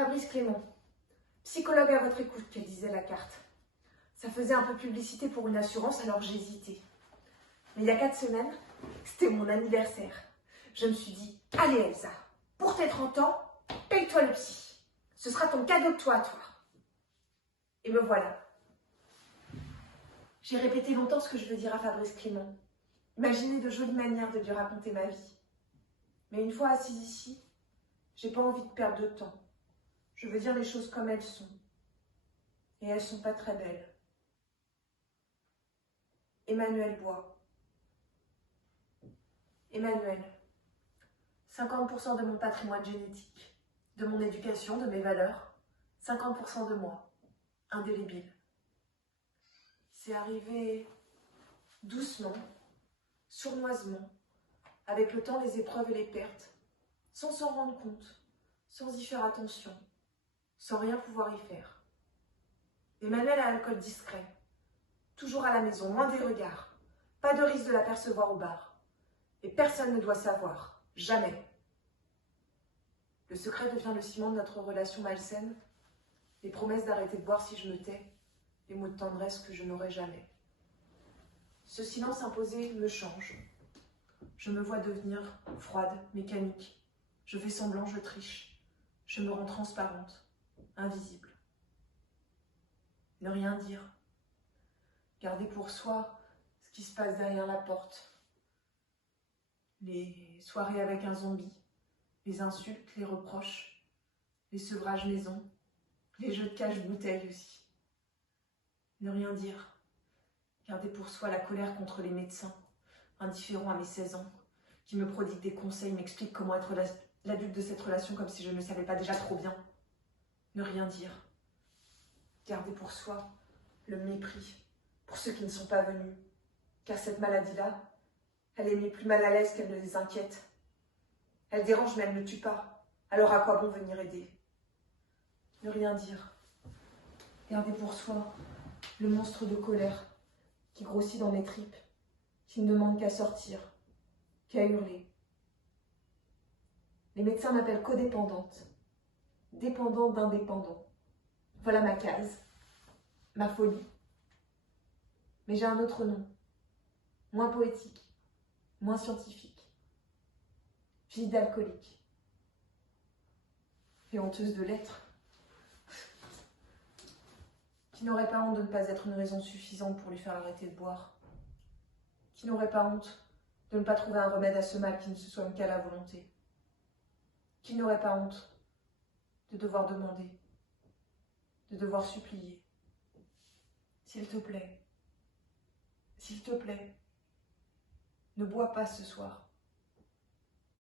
Fabrice Clément, psychologue à votre écoute, qu'elle disait la carte. Ça faisait un peu publicité pour une assurance, alors j'ai hésité. Mais il y a 4 semaines, c'était mon anniversaire. Je me suis dit, allez Elsa, pour tes 30 ans, paye-toi le psy. Ce sera ton cadeau de toi à toi. Et me voilà. J'ai répété longtemps ce que je veux dire à Fabrice Clément. Imaginez de jolies manières de lui raconter ma vie. Mais une fois assise ici, j'ai pas envie de perdre de temps. Je veux dire les choses comme elles sont. Et elles sont pas très belles. Emmanuel Bois. Emmanuel. 50% de mon patrimoine génétique, de mon éducation, de mes valeurs. 50% de moi. Indélébile. C'est arrivé doucement, sournoisement, avec le temps, les épreuves et les pertes, sans s'en rendre compte, sans y faire attention, sans rien pouvoir y faire. Emmanuel a l'alcool discret, toujours à la maison, loin des regards, pas de risque de l'apercevoir au bar. Et personne ne doit savoir, jamais. Le secret devient le ciment de notre relation malsaine, les promesses d'arrêter de boire si je me tais, les mots de tendresse que je n'aurai jamais. Ce silence imposé me change. Je me vois devenir froide, mécanique. Je fais semblant, je triche. Je me rends transparente, invisible. Ne rien dire. Garder pour soi ce qui se passe derrière la porte. Les soirées avec un zombie, les insultes, les reproches, les sevrages maison, les jeux de cache-bouteille aussi. Ne rien dire. Garder pour soi la colère contre les médecins, indifférents à mes 16 ans, qui me prodiguent des conseils, m'expliquent comment être l'adulte de cette relation comme si je ne le savais pas déjà trop bien. Ne rien dire. Garder pour soi le mépris pour ceux qui ne sont pas venus, car cette maladie-là, elle les met plus mal à l'aise qu'elle ne les inquiète. Elle dérange mais elle ne tue pas, alors à quoi bon venir aider? Ne rien dire. Garder pour soi le monstre de colère qui grossit dans mes tripes, qui ne demande qu'à sortir, qu'à hurler. Les médecins m'appellent codépendante, dépendante d'indépendant. Voilà ma case, ma folie. Mais j'ai un autre nom, moins poétique, moins scientifique. Fille d'alcoolique. Et honteuse de l'être. Qui n'aurait pas honte de ne pas être une raison suffisante pour lui faire arrêter de boire? Qui n'aurait pas honte de ne pas trouver un remède à ce mal qui ne se soigne qu'à la volonté? Qui n'aurait pas honte de devoir demander, de devoir supplier? S'il te plaît, ne bois pas ce soir.